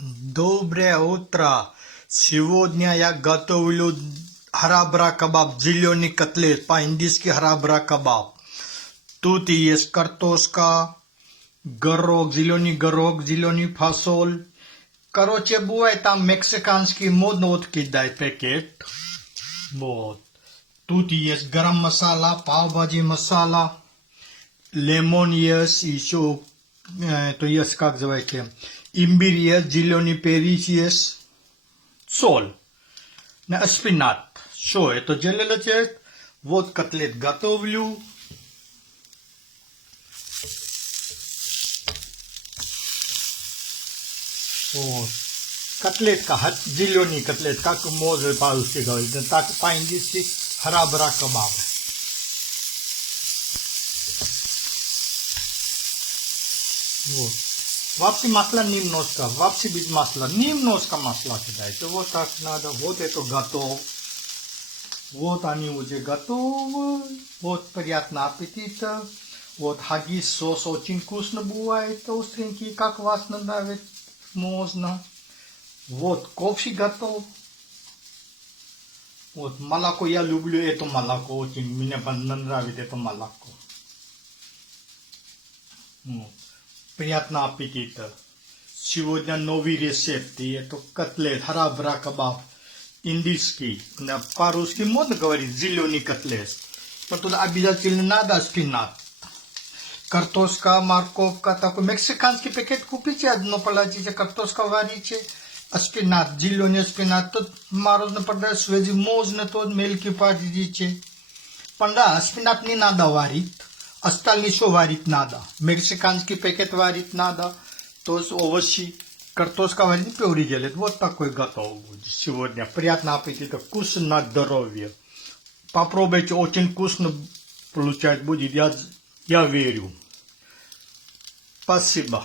Доброе утро! Сегодня я готовлю харабра кебаб, зеленый котлет, по-индийски харабра кебаб. Тут есть картошка, горох, зеленый фасоль. Короче, бывает там мексиканский модно вот кидает пакет. Вот. Тут есть грам масала, пав-баджи масала, лимон есть, еще, то есть, как называется, имбирь есть, зеленый перец есть, соль, шпинат. Все, это делается. Вот котлет готовлю. Вот. Котлетка, зеленый котлет, как можно по-русски говорить, так по-индийски харабра кебаб. Вот. Вообще масла немножко, вообще без масла, немножко масла кидайте. Вот так надо, вот это готов. Вот они уже готовы. Вот приятного аппетита. Вот хагис соус очень вкусно бывает, остренький, как вас нравится, можно. Вот кофе готов. Вот молоко, я люблю это молоко очень, мне нравится это молоко. Вот. Приятного аппетита. Сегодня новый рецепт. Это котлет, харабра кебаб. Индийский. По-русски можно говорить зеленый котлет. Но туда обязательно надо шпинат. Картошка, морковка. Такой мексиканский пакет купите, одно положите, картошка варите. А шпинат, зеленый шпинат. Тут морозно продать, свежий можно, тут мелкий положите. Панда, шпинат не надо варить. Остальные все варить надо. Мексиканский пакет варить надо. То есть овощи. Картошка варить, пюре делать. Вот такой готов будет сегодня. Приятного аппетита. Вкусно на здоровье. Попробуйте, очень вкусно получать будет. Я верю. Спасибо.